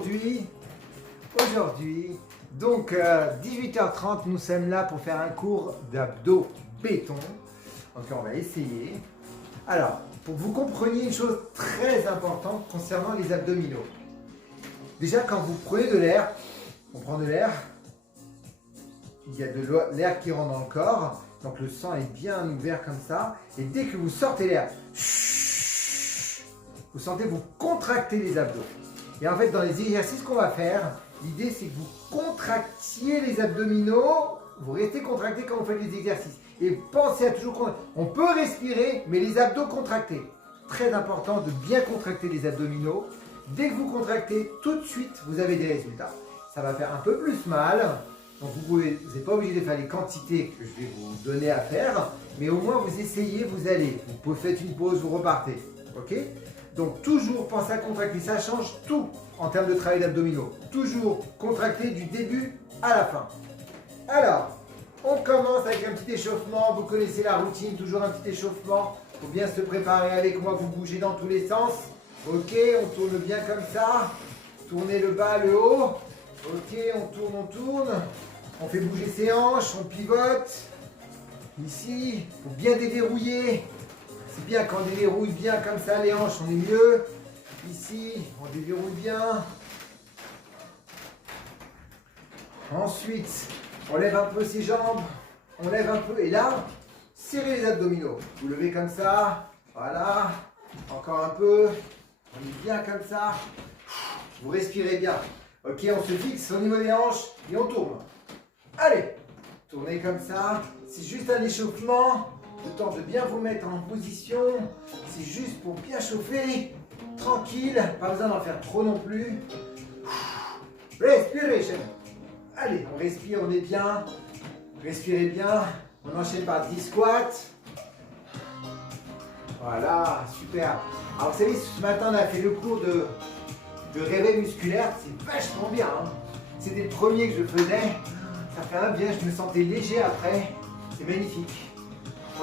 aujourd'hui, donc 18h30, nous sommes là pour faire un cours d'abdos béton. Donc on va essayer. Alors, pour que vous compreniez une chose très importante concernant les abdominaux. Déjà, quand vous prenez de l'air, on prend de l'air, il y a de l'air qui rentre dans le corps, donc le sang est bien ouvert comme ça, et dès que vous sortez l'air, vous sentez vous contracter les abdos. Et en fait, dans les exercices qu'on va faire, l'idée c'est que vous contractiez les abdominaux, vous restez contracté quand vous faites les exercices. Et pensez à toujours contracter. On peut respirer, mais les abdos contractés. Très important de bien contracter les abdominaux. Dès que vous contractez, tout de suite, vous avez des résultats. Ça va faire un peu plus mal. Donc vous n'êtes pas obligé de faire les quantités que je vais vous donner à faire. Mais au moins, vous essayez, vous allez. Vous faites une pause, vous repartez. Ok ? Donc toujours pensez à contracter. Ça change tout en termes de travail d'abdominaux. Toujours contracter du début à la fin. Alors, on commence avec un petit échauffement. Vous connaissez la routine, toujours un petit échauffement. Il faut bien se préparer avec moi. Vous bougez dans tous les sens. Ok, on tourne bien comme ça. Tournez le bas, le haut. Ok, on tourne. On fait bouger ses hanches, on pivote. Ici, il faut bien déverrouiller. C'est bien quand on déverrouille bien comme ça les hanches, on est mieux. Ici, on déverrouille bien. Ensuite, on lève un peu ses jambes. On lève un peu. Et là, serrez les abdominaux. Vous levez comme ça. Voilà. Encore un peu. On est bien comme ça. Vous respirez bien. Ok, on se fixe au niveau des hanches et on tourne. Allez, tournez comme ça. C'est juste un échauffement. Le temps de bien vous mettre en position. C'est juste pour bien chauffer. Tranquille. Pas besoin d'en faire trop non plus. Respiration. Allez, on respire, on est bien. Respirez bien. On enchaîne par 10 squats. Voilà, super. Alors vous savez, ce matin on a fait le cours de réveil musculaire. C'est vachement bien. Hein. C'était le premier que je faisais. Ça fait un bien, je me sentais léger après. C'est magnifique.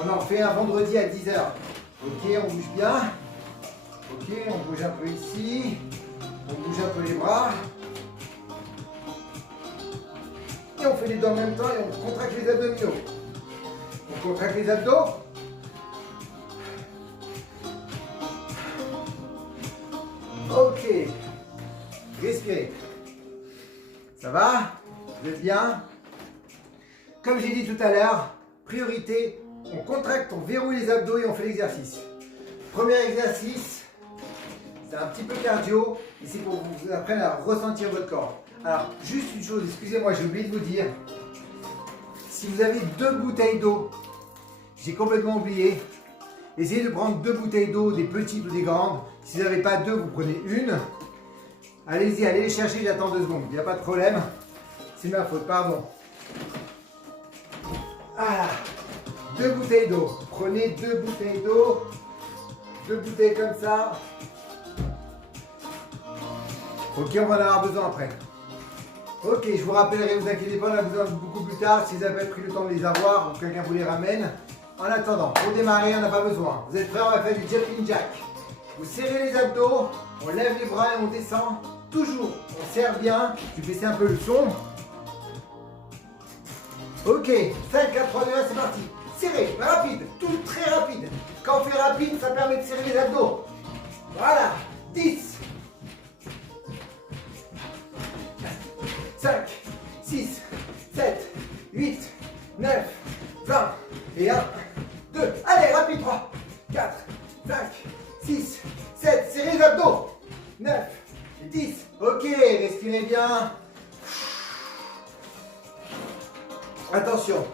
On en fait un vendredi à 10h. Ok, on bouge bien. Ok, on bouge un peu ici. On bouge un peu les bras. Et on fait les deux en même temps et on contracte les abdominaux. On contracte les abdos. Ok. Respirez. Ça va? Vous êtes bien? Comme j'ai dit tout à l'heure, priorité, on contracte, on verrouille les abdos et on fait l'exercice. Premier exercice, c'est un petit peu cardio, et c'est pour que vous appreniez à ressentir votre corps. Alors, juste une chose, excusez-moi, j'ai oublié de vous dire, si vous avez 2 bouteilles d'eau, j'ai complètement oublié, essayez de prendre 2 bouteilles d'eau, des petites ou des grandes. Si vous n'avez pas 2, vous prenez une. Allez-y, allez les chercher, j'attends 2 secondes, il n'y a pas de problème. C'est ma faute, pardon. Voilà, 2 bouteilles d'eau. Prenez 2 bouteilles d'eau. 2 bouteilles comme ça. Ok, on va en avoir besoin après. Ok, je vous rappellerai, vous inquiétez pas, on a besoin beaucoup plus tard. Si vous n'avez pas pris le temps de les avoir ou quelqu'un vous les ramène. En attendant, pour démarrer, on n'a pas besoin. Vous êtes prêts? On va faire du jumping jack. Vous serrez les abdos, on lève les bras et on descend. Toujours, on serre bien. Je vais baisser un peu le son. Ok, 5, 4, 3, 2, 1, c'est parti. Serrez, rapide, tout très rapide. Quand on fait rapide, ça permet de serrer les abdos. Voilà, 10, 5, 6, 7, 8, 9, 20, et 1, 2, allez, rapide, 3, 4, 5, 6, 7, serrez les abdos. 9, 10, ok, respirez bien. Attention,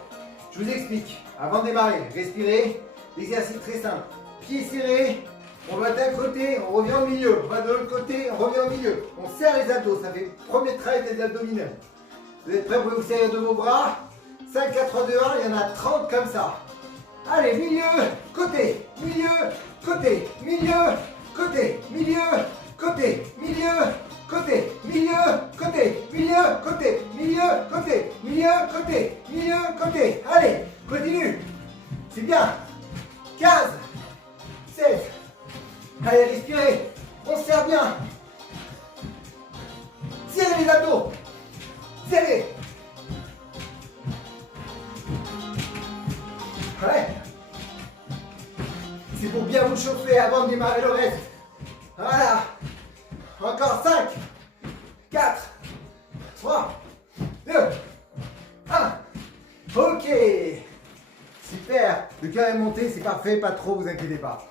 je vous explique, avant de démarrer, respirez, l'exercice très simple, pieds serrés, on va d'un côté, on revient au milieu, on va de l'autre côté, on revient au milieu, on serre les abdos, ça fait le premier travail des abdominaux. Vous êtes prêts pour vous serrer de vos bras? 5, 4, 3, 2, 1, il y en a 30 comme ça. Allez, milieu, côté, milieu, côté, milieu, côté, milieu, côté, milieu, côté, milieu, côté, milieu, côté, milieu, côté, milieu, côté, milieu, côté. Allez, continue. C'est bien. 15, 16. Allez, respirez. On serre bien. serrez les abdos. Serrez. Ouais. C'est pour bien vous chauffer avant de démarrer le reste. Voilà. Encore 5, 4, 3, 2, 1. Ok. Super. Le cœur est monté, c'est parfait, pas trop, vous inquiétez pas.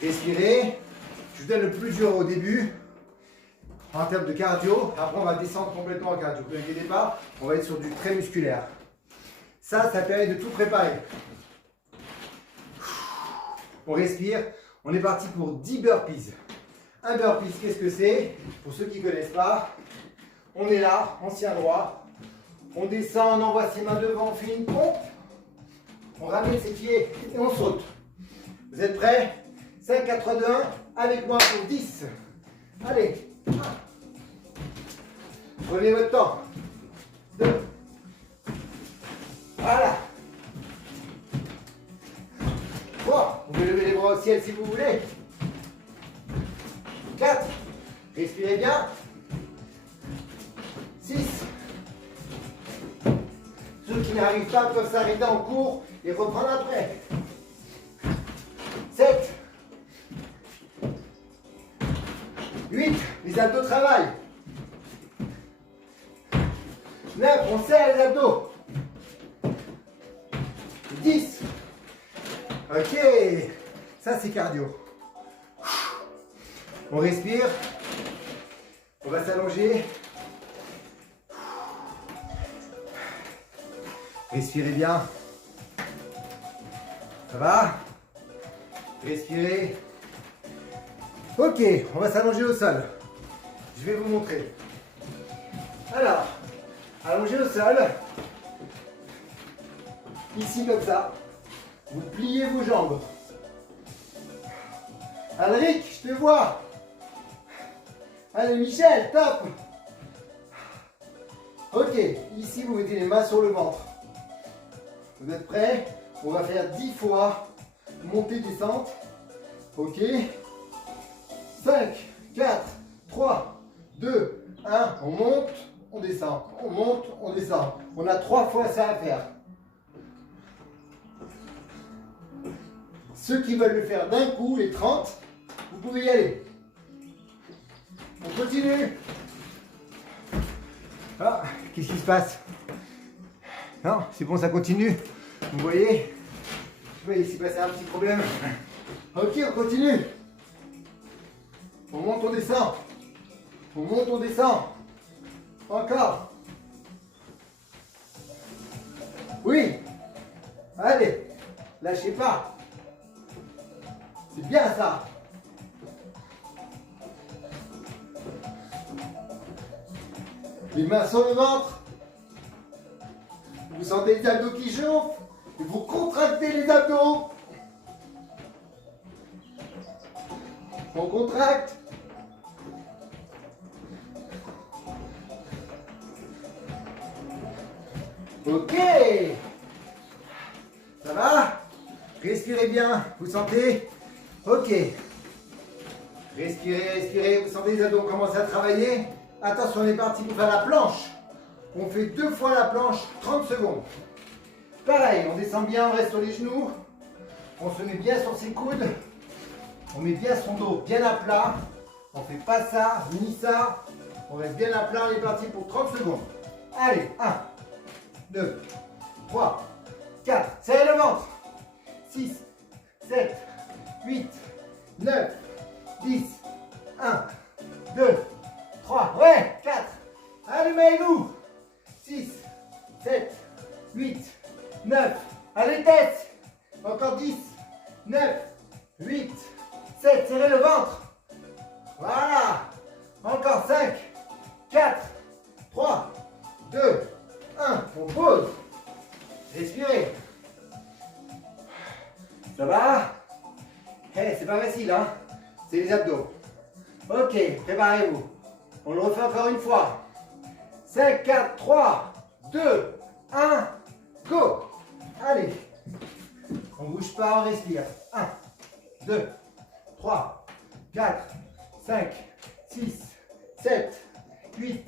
Respirez. Je vous donne le plus dur au début, en termes de cardio. Après, on va descendre complètement en cardio. Ne vous inquiétez pas, on va être sur du très musculaire. Ça permet de tout préparer. On respire. On est parti pour 10 burpees. Un burpees, qu'est-ce que c'est? Pour ceux qui ne connaissent pas, on est là, on se tient droit. On descend, on envoie ses mains devant, on fait une pompe. On ramène ses pieds et on saute. Vous êtes prêts? 5, 4, 3, 2, 1. Avec moi pour 10. Allez. 1. Prenez votre temps. 2. Voilà. 3. Vous pouvez lever les bras au ciel si vous voulez. 4. Respirez bien. 6. Ceux qui n'arrivent pas peuvent s'arrêter en cours et reprendre après. 7. 8. Les abdos travaillent. 9. On serre les abdos. 10. Ok. Ça, c'est cardio. On respire. On va s'allonger. Respirez bien. Ça va? Respirez. Ok, on va s'allonger au sol. Je vais vous montrer. Alors, allongez au sol. Ici comme ça. Vous pliez vos jambes. Alric, je te vois. Allez Michel, top. Ok, ici vous mettez les mains sur le ventre. Vous êtes prêts? On va faire 10 fois montée, descente. Ok. 5, 4, 3, 2, 1. On monte, on descend. On monte, on descend. On a 3 fois ça à faire. Ceux qui veulent le faire d'un coup, les 30, vous pouvez y aller. On continue. Ah, qu'est-ce qui se passe? Non, c'est bon, ça continue. Vous voyez? Je sais pas, il s'est passé un petit problème. Ok, on continue. On monte, on descend. On monte, on descend. Encore. Oui. Allez. Lâchez pas. C'est bien ça. Les mains sur le ventre. Vous sentez les abdos qui chauffent. Et vous contractez les abdos. On contracte. Ok. Ça va? Respirez bien. Vous sentez? Ok. Respirez, respirez. Vous sentez les abdos commencer à travailler? Attention, on est parti pour faire la planche. On fait 2 fois la planche, 30 secondes. Pareil, on descend bien, on reste sur les genoux. On se met bien sur ses coudes. On met bien son dos bien à plat. On ne fait pas ça, ni ça. On reste bien à plat, on est parti pour 30 secondes. Allez, 1, 2, 3, 4. Serrez le ventre. 6, 7, 8, 9, 10, 1, 2, 3, ouais, 4. Allumez-nous. 6, 7, 8, 9. Allez, tête. Encore 10, 9, 8, 7. Serrez le ventre. Voilà. Encore 5, 4, 3, 2, 1. On pose. Respirez. Ça va? Eh, c'est pas facile, hein? C'est les abdos. Ok, préparez-vous. On le refait encore une fois. 5, 4, 3, 2, 1, go! Allez. On ne bouge pas, on respire. 1, 2, 3, 4, 5, 6, 7, 8,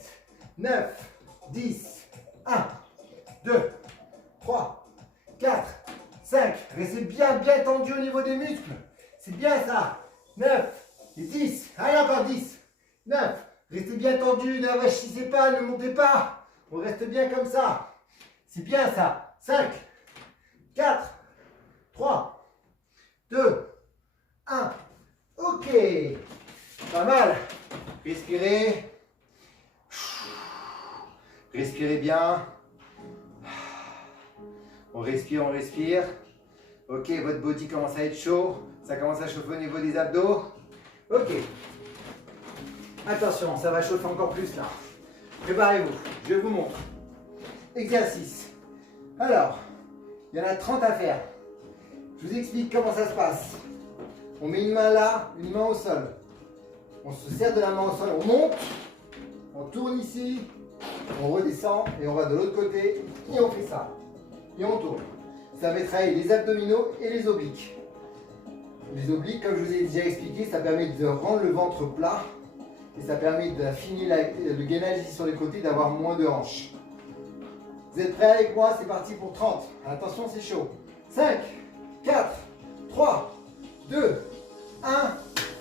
9, 10, 1, 2, 3, 4, 5. Restez bien, bien tendu au niveau des muscles. C'est bien ça. 9 et 10. Allez, encore 10. 9. Restez bien tendu, ne vachissez pas, ne montez pas. On reste bien comme ça. C'est bien ça. 5, 4, 3, 2, 1. Ok. Pas mal. Respirez. Respirez bien. On respire, on respire. Ok, votre body commence à être chaud. Ça commence à chauffer au niveau des abdos. Ok. Attention, ça va chauffer encore plus là. Préparez-vous, je vous montre. Exercice. Alors, il y en a 30 à faire. Je vous explique comment ça se passe. On met une main là, une main au sol. On se sert de la main au sol, on monte, on tourne ici, on redescend et on va de l'autre côté et on fait ça. Et on tourne. Ça va travailler les abdominaux et les obliques. Les obliques, comme je vous ai déjà expliqué, ça permet de rendre le ventre plat et ça permet d'affiner le gainage ici sur les côtés, d'avoir moins de hanches. Vous êtes prêts avec moi? C'est parti pour 30. Attention, c'est chaud. 5, 4, 3, 2, 1.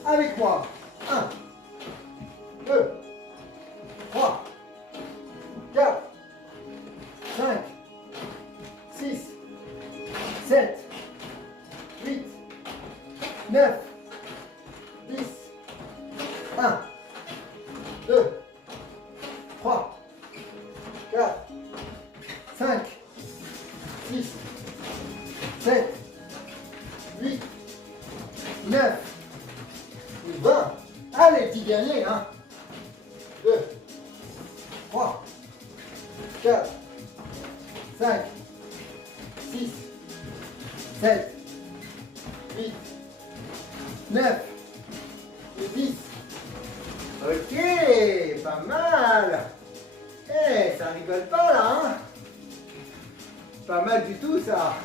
Avec moi. 1, 2, 3, 4, 5, 6, 7, 8, 9, 10, 1, 2, 3, 4, 5, 6, 7, 8, 9, 20. Allez, petit dernier, 1, 2, 3, 4, 5, 6, 7, 8, 9 et 10. Ok, pas mal. Eh, ça rigole pas là, hein? Pas mal du tout ça.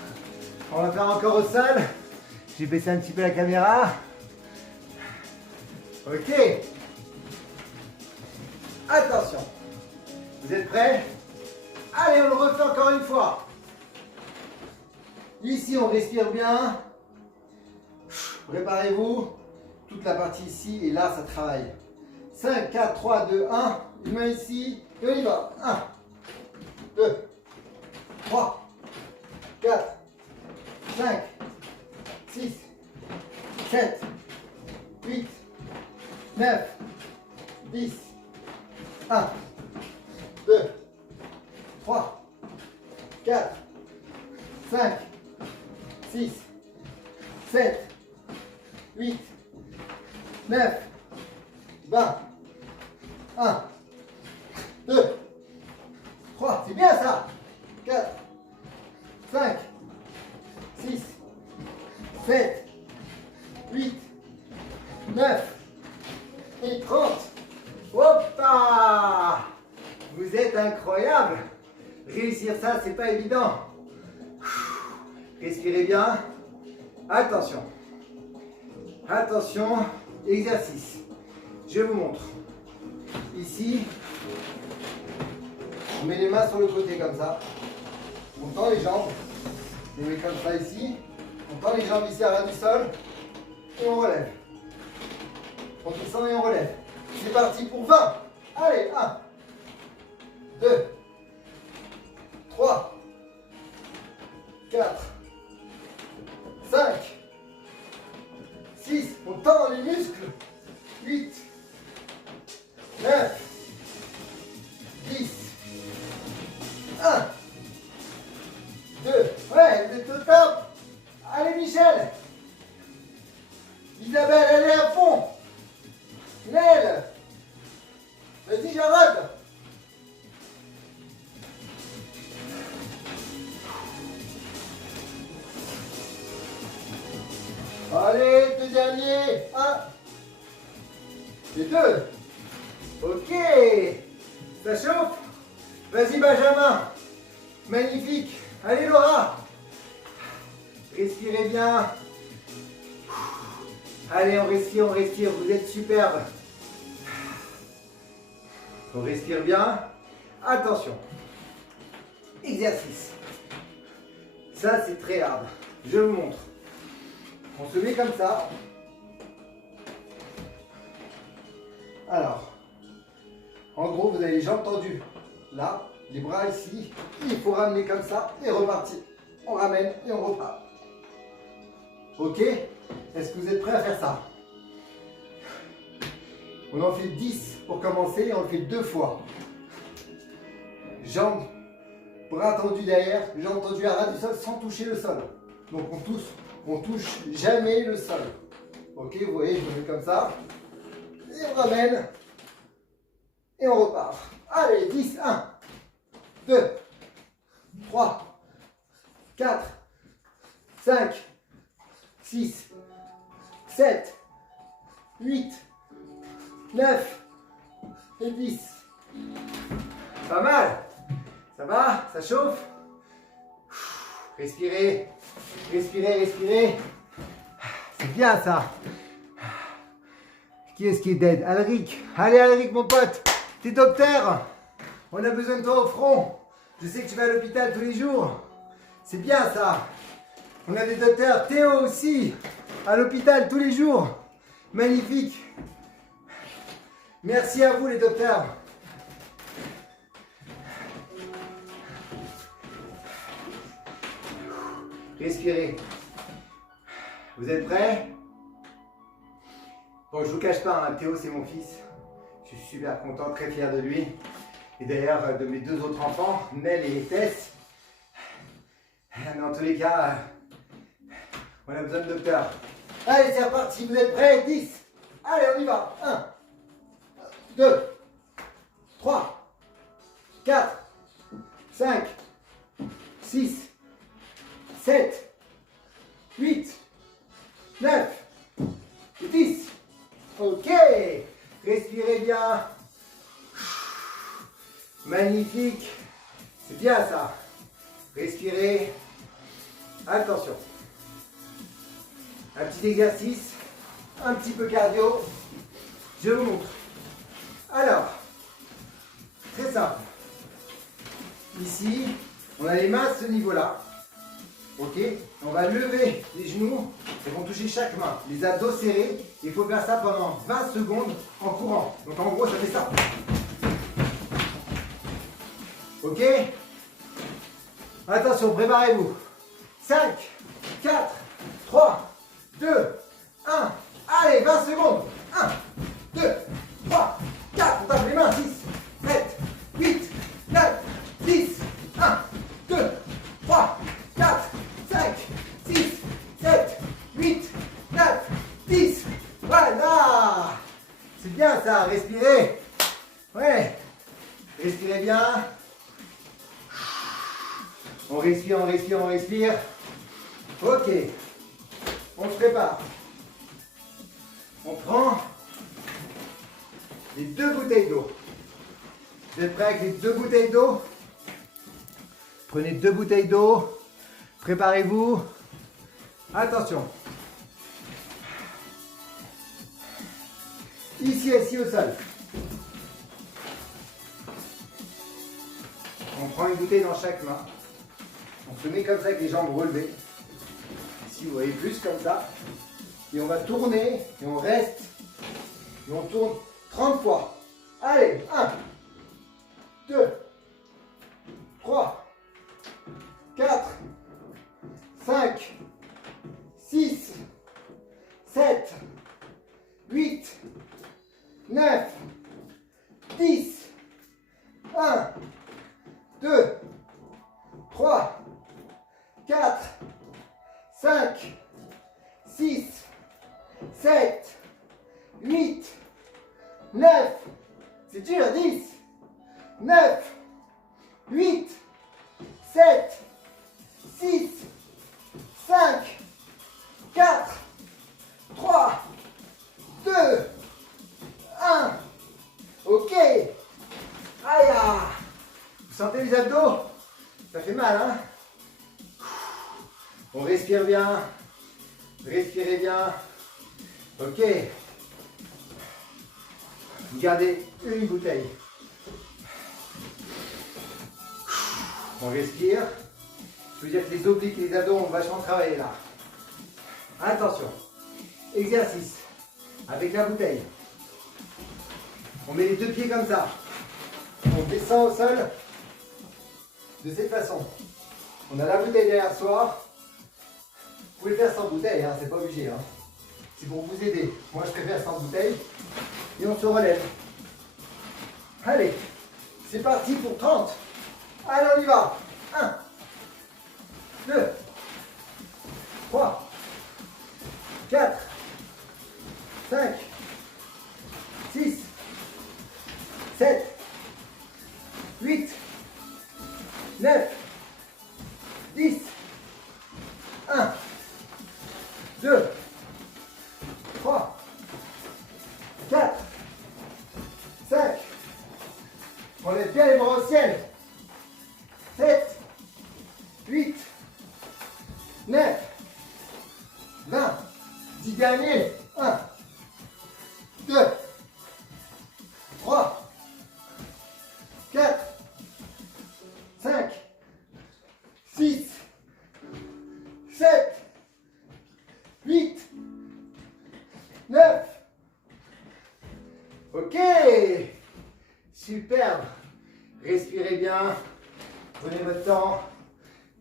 On va faire encore au sol. J'ai baissé un petit peu la caméra. Ok. Attention. Vous êtes prêts? Allez, on le refait encore une fois. Ici, on respire bien. Préparez-vous. Toute la partie ici et là, ça travaille. 5, 4, 3, 2, 1. Une main ici. Et on y va. 1, 2, 3, 4, 5, 6, 7, 8, 9, 10, 1, 2, 3, 4, 5, 6, 7, 8, 9, 20, 1, 2, 3, c'est bien ça, 4, 5, 6, 7, 8, 9 et 30. Hoppa! Vous êtes incroyable. Réussir ça, c'est pas évident. Respirez bien. Attention. Attention. Exercice. Je vous montre. Ici, on met les mains sur le côté comme ça. On tend les jambes. On les met comme ça ici. On tend les jambes ici à ras du sol. Et on relève. On descend et on relève. C'est parti pour 20. Allez, 1, 2, 3, 4, 5, 6, on tend les muscles. 8, 9, 10, 1, 2, ouais, vous êtes au top. Allez Michel, Isabelle, allez à fond. Nel, vas-y Jarod. Allez, deux derniers. 1 et 2. Ok. Ça chauffe. Vas-y Benjamin. Magnifique. Allez Laura. Respirez bien. Allez, on respire, vous êtes superbe. On respire bien. Attention. Exercice. Ça, c'est très hard. Je vous montre. On se met comme ça. Alors, en gros, vous avez les jambes tendues. Là, les bras ici. Il faut ramener comme ça et repartir. On ramène et on repart. Ok? Est-ce que vous êtes prêts à faire ça? On en fait 10 pour commencer et on le fait 2 fois. Jambes, bras tendus derrière, jambes tendues à ras du sol sans toucher le sol. Donc on touche jamais le sol. Ok, vous voyez, je me mets comme ça. Et on ramène. Et on repart. Allez, 10, 1, 2, 3, 4, 5, 6, 7, 8, 9 et 10. Pas mal. Ça va? Ça chauffe? Respirez. Respirez, respirez. C'est bien ça. Qui est-ce qui est dead? Alric. Allez Alric mon pote. T'es docteur. On a besoin de toi au front. Je sais que tu vas à l'hôpital tous les jours. C'est bien ça. On a des docteurs. Théo aussi. À l'hôpital tous les jours. Magnifique. Merci à vous les docteurs. Respirez. Vous êtes prêts? Bon, je vous cache pas, hein, Théo c'est mon fils. Je suis super content, très fier de lui. Et d'ailleurs de mes 2 autres enfants, Nel et Tess. Mais en tous les cas, on a besoin de docteur. Allez, c'est reparti, vous êtes prêts? 10. Allez, on y va. 1, 2, 3, 4, 5, 6, 7, 8, 9, 10. Ok. Respirez bien. Magnifique. C'est bien ça. Respirez. Attention. Un petit exercice. Un petit peu cardio. Je vous montre. Alors, très simple. Ici, on a les mains à ce niveau-là. Ok? On va lever les genoux et on va toucher chaque main. Les abdos serrés. Il faut faire ça pendant 20 secondes en courant. Donc en gros, ça fait ça. Ok? Attention, préparez-vous. 5, 4, 3, 2, 1. Allez, 20 secondes. 1, 2, 3, 4. On tape les mains. 6, 7, 8, 9, 10. 1, 2, 3, 4, 5, 6, 7, 8, 9, 10. Voilà. C'est bien ça. Respirez. Ouais. Respirez bien. On respire, on respire, on respire. Ok. On se prépare. On prend les 2 bouteilles d'eau. Vous êtes prêts avec les 2 bouteilles d'eau? Prenez 2 bouteilles d'eau. Préparez-vous. Attention. Ici, assis au sol. On prend une bouteille dans chaque main. On se met comme ça avec les jambes relevées. Ici, vous voyez plus comme ça. Et on va tourner et on reste. Et on tourne 30 fois. Allez, 1, 2, 3, 4, 5, 6, 7, 8, 9, 10, 1, 2, 3, 4, 5, 6, 7, 8, 9, c'est dur, 10, 9, 8, 7, 6, 5, 4, 3, 2, 1. Ok. Aïe. Vous sentez les abdos? Ça fait mal, hein? On respire bien. Respirez bien. Ok. Vous gardez une bouteille. On respire. Je veux dire que les obliques et les abdos ont vachement travaillé là. Attention. Exercice. Avec la bouteille. On met les deux pieds comme ça. On descend au sol de cette façon. On a la bouteille derrière soi. Vous pouvez le faire sans bouteille, hein, c'est pas obligé. Hein. C'est pour vous aider. Moi je préfère sans bouteille. Et on se relève. Allez, c'est parti pour 30. Allez, on y va. 1, 2, 3, 4, 5, 6, 7, 8, 9, 10, 1, 2, 3, 4, 5, on lève bien les bras au ciel, 7, 8, 9, 20, 10 derniers, 1, 2, 3, 4, 5, 6, 7, 8, 9. Ok, superbe. Respirez bien, prenez votre temps,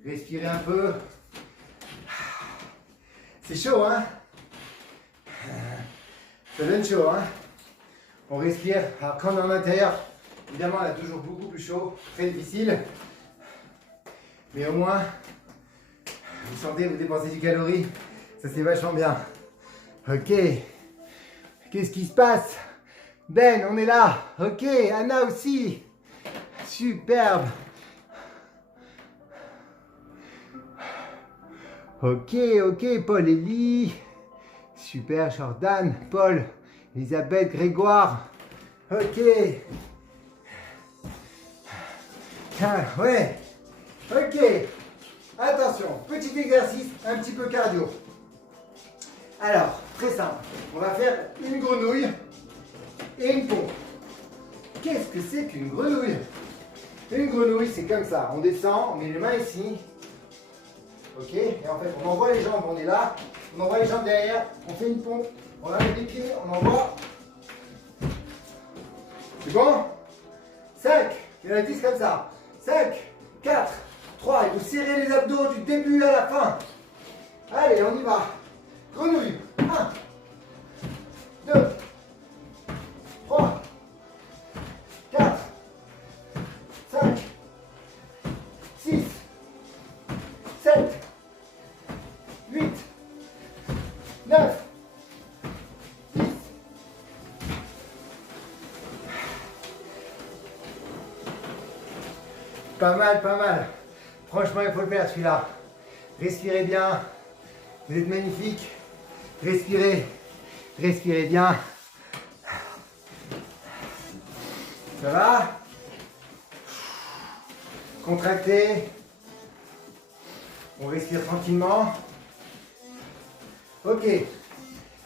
respirez un peu. C'est chaud, hein? Ça donne chaud, hein? On respire. Alors quand on est en intérieur, évidemment, on a toujours beaucoup plus chaud, très difficile. Mais au moins, vous sentez, vous dépensez du calorie. Ça, c'est vachement bien. Ok. Qu'est-ce qui se passe? Ben, on est là. Ok, Anna aussi. Superbe. Ok, Paul, Elie. Super, Jordan, Paul, Elisabeth, Grégoire. Ok. Ah, ouais. Ok. Attention, petit exercice, un petit peu cardio. Alors, très simple. On va faire une grenouille et une pompe. Qu'est-ce que c'est qu'une grenouille? Une grenouille, c'est comme ça. On descend, on met les mains ici. Ok? Et en fait, on envoie les jambes, on est là. On envoie les jambes derrière. On fait une pompe. On amène les pieds, on envoie. C'est bon? 5. Il y en a 10 comme ça. 5, 4, 3. Et vous serrez les abdos du début à la fin. Allez, on y va. Grenouille. 1, 2, 3, 4, 5, 6, 7, 8, 9, 10. Pas mal, pas mal. Franchement, il faut le faire celui-là. Respirez bien. Vous êtes magnifique. Respirez. Respirez bien. Ça va? Contractez. On respire tranquillement. Ok.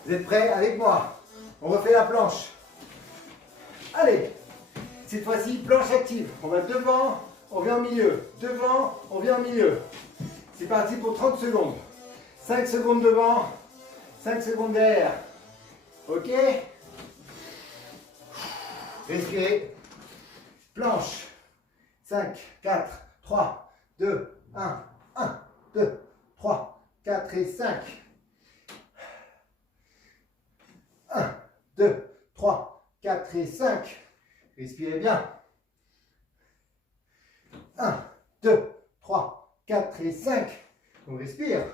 Vous êtes prêts avec moi? On refait la planche. Allez. Cette fois-ci, planche active. On va devant, on vient au milieu. Devant, on vient au milieu. C'est parti pour 30 secondes. 5 secondes devant, 5 secondes derrière. Ok? Respirez. Planche. 5, 4, 3, 2, 1. 1, 2, 3, 4 et 5. 1, 2, 3, 4 et 5. Respirez bien. 1, 2, 3, 4 et 5. On respire.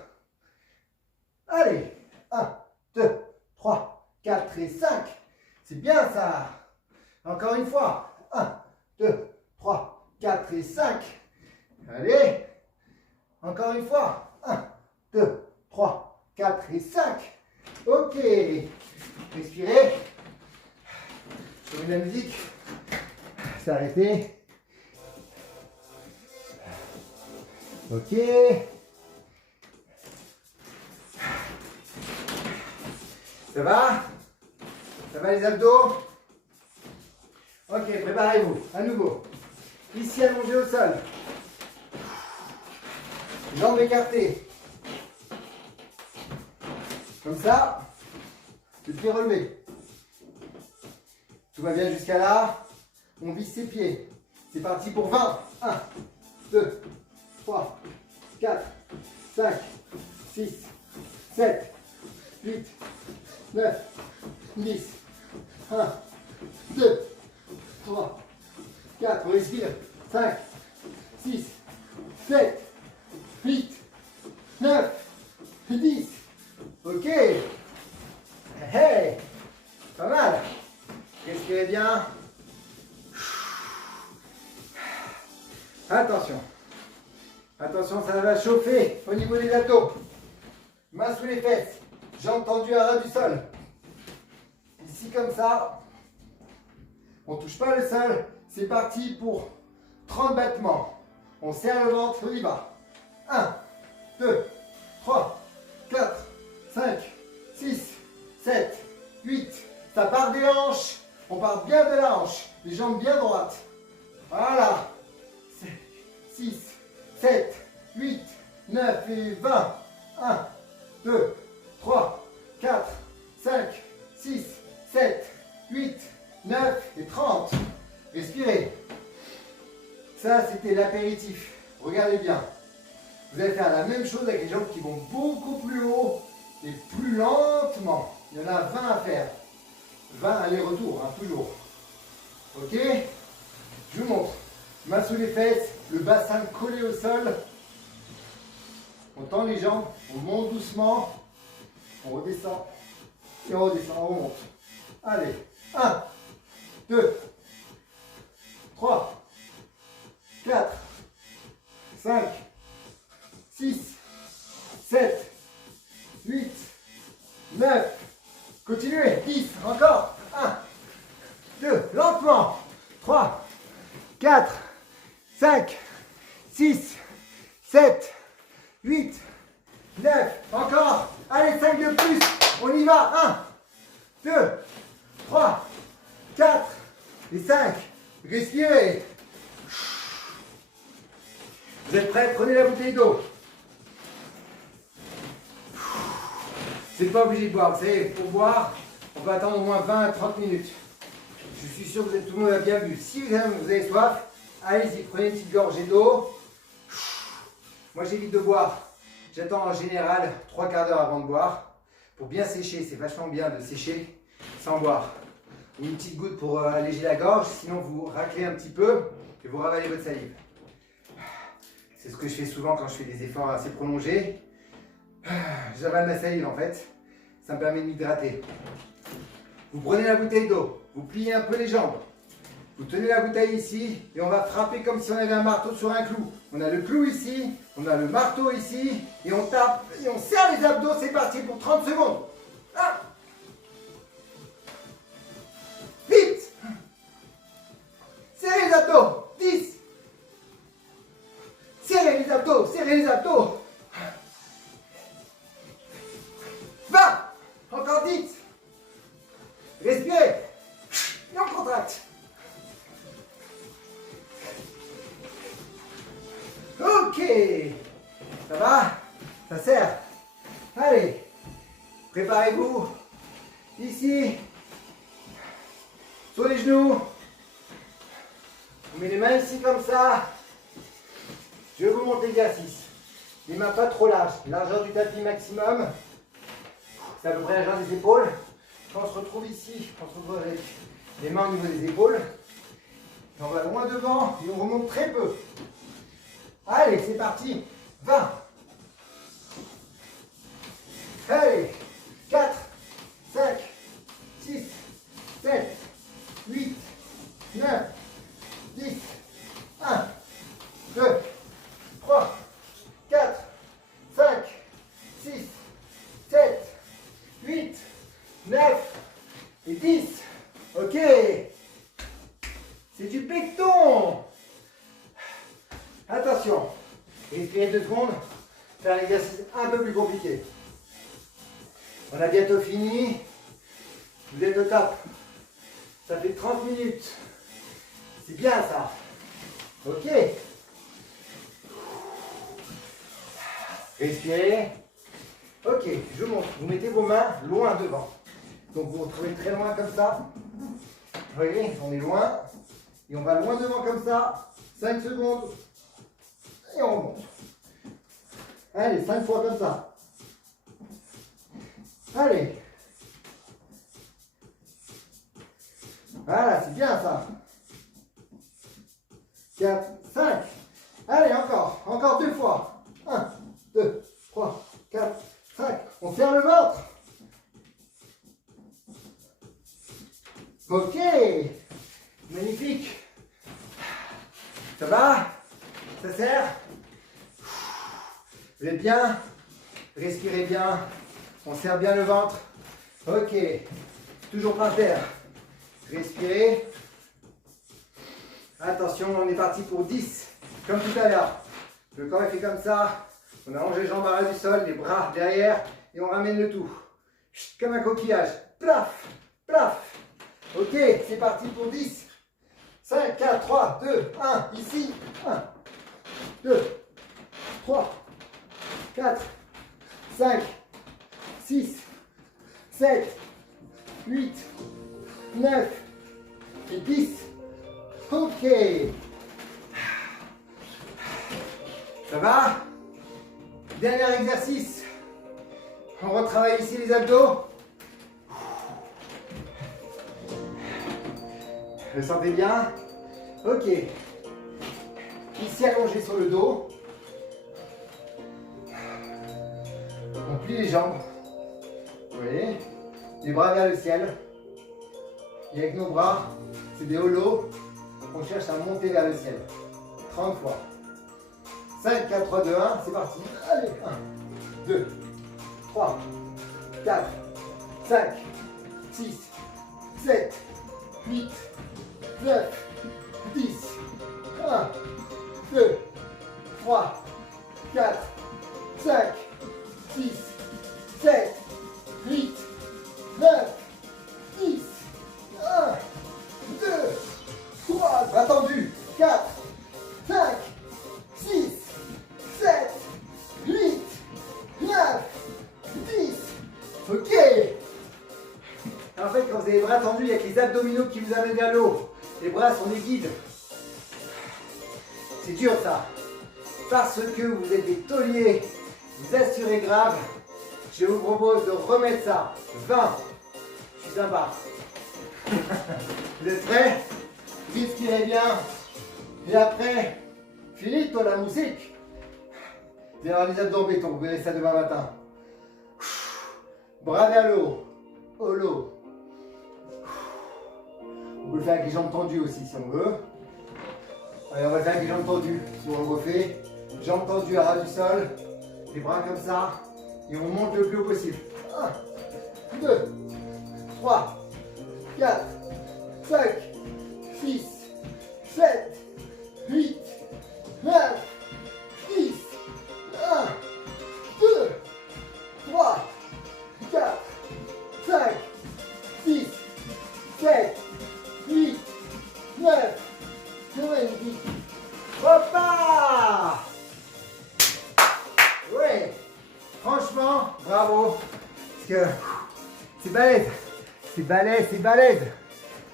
Allez. 1, 2, 3, 4 et 5. C'est bien ça. Encore une fois. 1, 2, 3, 4 et 5. Allez. Encore une fois. 1, 2, 3, 4 et 5. Ok. Respirez. Je mets la musique. S'arrêter. Ok. Ça va? Ça va les abdos? Ok, préparez-vous. À nouveau. Ici allongé au sol. Jambes écartées. Comme ça, le pied relevé. Tout va bien jusqu'à là. On visse ses pieds. C'est parti pour 20. 1, 2, 3, 4, 5, 6, 7, 8, 9, 10. 1, 2, 3, 4. On respire. 5, 6, 7, 8, 9, 10. Ok. Hey, pas mal. Respirez bien. Attention. Attention, ça va chauffer au niveau des abdos. Mains sous les fesses. Jambes tendues à ras du sol. Ici comme ça. On ne touche pas le sol. C'est parti pour 30 battements. On serre le ventre, on y va. 1, 2, 3, 4, 5, 6, 7, 8. Ça part des hanches. On part bien de la hanche. Les jambes bien droites. Voilà. 6, 7, 8, 9 et 20. 1, 2, 3, 4, 5, 6, 7, 8, 9 et 30. Respirez. Ça, c'était l'apéritif. Regardez bien. Vous allez faire la même chose avec les jambes qui vont beaucoup plus haut et plus lentement. Il y en a 20 à faire. 20 allers-retours, hein, toujours. Ok? Je vous montre. Main sous les fesses, le bassin collé au sol. On tend les jambes, on monte doucement. On redescend. Et on redescend, on remonte. Allez. 1, 2, 3, 4, 5, 6, 7, 8, 9. Continuez. 10. Encore. 1, 2. Lentement. 3, 4, 5, 6, 7, 8, 9. Encore. Allez, 5 de plus. On y va. 1, 2, 3, 4 et 5. Respirez. Vous êtes prêts? Prenez la bouteille d'eau. C'est pas obligé de boire. Vous savez, pour boire, on peut attendre au moins 20 à 30 minutes. Je suis sûr que tout le monde a bien bu. Si vous avez soif, allez-y, prenez une petite gorgée d'eau. Moi, j'évite de boire. J'attends en général 3 quarts d'heure avant de boire. Pour bien sécher, c'est vachement bien de sécher sans boire. Une petite goutte pour alléger la gorge, sinon vous raclez un petit peu et vous ravalez votre salive. C'est ce que je fais souvent quand je fais des efforts assez prolongés. J'avale ma salive en fait, ça me permet de m'hydrater. Vous prenez la bouteille d'eau, vous pliez un peu les jambes, vous tenez la bouteille ici et on va frapper comme si on avait un marteau sur un clou. On a le clou ici, on a le marteau ici et on tape et on serre les abdos, c'est parti pour 30 secondes. 1. Vite. Serrez les abdos. 10. Serrez les abdos, serrez les abdos. 20. Encore 10. Respirez. Et on contracte. Ok. Ça va? Ça serre. Allez. Préparez-vous. Ici. Sur les genoux. On met les mains ici comme ça. Je vous montre l'exercice. Les mains pas trop larges. Largeur du tapis maximum. C'est à peu près la largeur des épaules. Quand on se retrouve ici, on se retrouve avec les mains au niveau des épaules. On va loin devant et on remonte très peu. Allez, c'est parti. 20. Allez. 4, 5, 6, 7, 8, 9, 10, 1, 2, 3, 4, 5, 6, 7, 8, 9 et 10. Ok. C'est du pecton. Attention. Respirez 2 secondes. Faire l'exercice un peu plus compliqué. On a bientôt fini. Vous êtes au top. Ça fait 30 minutes. C'est bien ça. Ok. Respirez. Ok, je monte. Vous mettez vos mains loin devant. Donc vous vous retrouvez très loin comme ça. Vous voyez, on est loin. Et on va loin devant comme ça. 5 secondes. Et on remonte. Allez, 5 fois comme ça. Allez. Voilà, c'est bien ça. 4, 5. Allez, encore 2 fois. 1, 2, 3, 4, 5. On serre le ventre. Ok. Magnifique. Ça va? Ça serre? Vous êtes bien? Respirez bien. On serre bien le ventre. Ok. Toujours par terre. Respirez. Attention, on est parti pour 10. Comme tout à l'heure. Le corps est fait comme ça. On allonge les jambes à ras du sol, les bras derrière. Et on ramène le tout. Comme un coquillage. Plaf, plaf. Ok, c'est parti pour 10. 5, 4, 3, 2, 1. Ici. 1, 2, 3, 4, 5, 6, 7, 8, 9 et 10. Ok. Ça va? Dernier exercice. On retravaille ici les abdos. Vous le sentez bien? Ok. Ici allongé sur le dos. On plie les jambes. Vous voyez? Les bras vers le ciel. Et avec nos bras, c'est des holos. On cherche à monter vers le ciel. 30 fois. 5, 4, 3, 2, 1. C'est parti. Allez. 1, 2, 3, 4, 5, 6, 7, 8, 9, 10. 1, 2, 3, 4, 5, 6, 7, 8, 9, 10. 1, 2, 3, bras tendus. 4, 5, 6, 7, 8, 9, 10. Ok. En fait, quand vous avez les bras tendus, il n'y a que les abdominaux qui vous amènent vers le haut. Les bras sont des guides. C'est dur ça. Parce que vous êtes des tauliers, vous assurez grave, je vous propose de remettre ça. 20. Je suis sympa. Vous êtes prêts? Respirez bien. Et après, finito la musique. Vous allez avoir les abdos en béton, vous verrez ça demain matin. Bras vers le haut. Holo. On peut le faire avec les jambes tendues aussi si on veut. Allez, on va le faire avec les jambes tendues. Si on le refait. Jambes tendues à ras du sol. Les bras comme ça. Et on monte le plus haut possible. 1, 2, 3, 4, 5, 6, 7, 8, 9, 10. 1, 2, 3, 4, 5, 6, 7, 8, 9, 10. Hoppa! Ouais! Franchement, bravo! Parce que c'est balèze! C'est balèze, c'est balèze!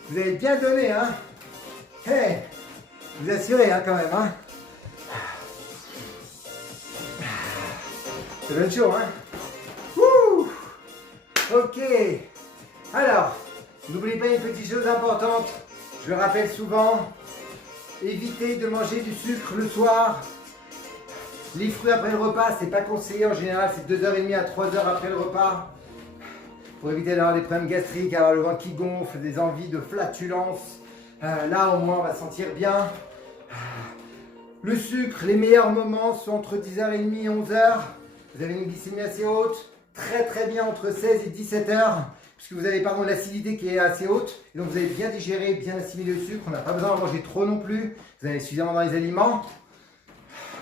Vous avez bien donné, hein? Hey! Vous assurez, hein, quand même, hein? Ça donne chaud, hein? Ouh! Ok! Alors, n'oubliez pas une petite chose importante, je le rappelle souvent, évitez de manger du sucre le soir. Les fruits après le repas, c'est pas conseillé en général, c'est 2h30 à 3h après le repas. Pour éviter d'avoir des problèmes gastriques, avoir le ventre qui gonfle, des envies de flatulence. Là au moins on va se sentir bien. Le sucre, les meilleurs moments sont entre 10h30 et 11h. Vous avez une glycémie assez haute, très bien entre 16 et 17h. Puisque vous avez l'acidité qui est assez haute. Et donc vous avez bien digéré, bien assimilé le sucre. On n'a pas besoin d'en manger trop non plus. Vous avez suffisamment dans les aliments.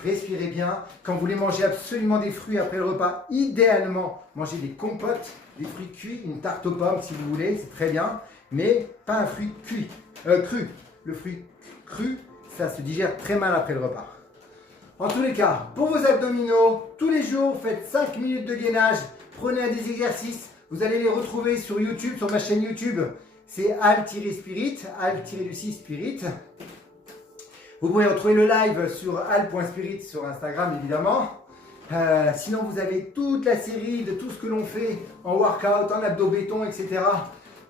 Respirez bien. Quand vous voulez manger absolument des fruits après le repas, idéalement, mangez des compotes, des fruits cuits, une tarte aux pommes si vous voulez, c'est très bien. Mais pas un fruit cru. Le fruit cru, ça se digère très mal après le repas. En tous les cas, pour vos abdominaux, tous les jours, faites 5 minutes de gainage. Prenez un des exercices. Vous allez les retrouver sur YouTube, sur ma chaîne YouTube. C'est Al-Spirit, Al-Spirit. Vous pouvez retrouver le live sur al.spirit sur Instagram, évidemment. Sinon, vous avez toute la série de tout ce que l'on fait en workout, en abdos béton, etc.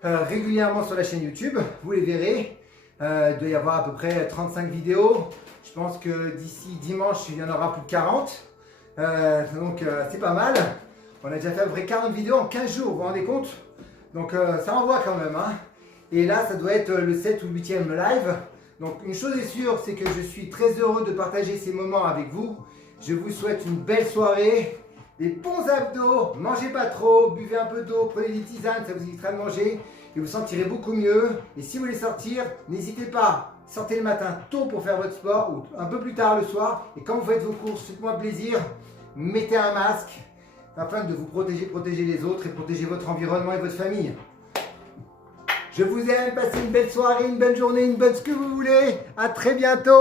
Régulièrement sur la chaîne YouTube. Vous les verrez. Il doit y avoir à peu près 35 vidéos. Je pense que d'ici dimanche, il y en aura plus de 40. Donc, c'est pas mal. On a déjà fait à peu près 40 vidéos en 15 jours, vous vous rendez compte? Donc, ça envoie quand même. Hein. Et là, ça doit être le 7 ou 8e live. Donc, une chose est sûre, c'est que je suis très heureux de partager ces moments avec vous. Je vous souhaite une belle soirée, des bons abdos, mangez pas trop, buvez un peu d'eau, prenez des tisanes, ça vous évitera de manger et vous sentirez beaucoup mieux. Et si vous voulez sortir, n'hésitez pas, sortez le matin tôt pour faire votre sport ou un peu plus tard le soir. Et quand vous faites vos courses, faites-moi plaisir, mettez un masque afin de vous protéger les autres et protéger votre environnement et votre famille. Je vous aime, passez une belle soirée, une belle journée, une bonne ce que vous voulez. À très bientôt.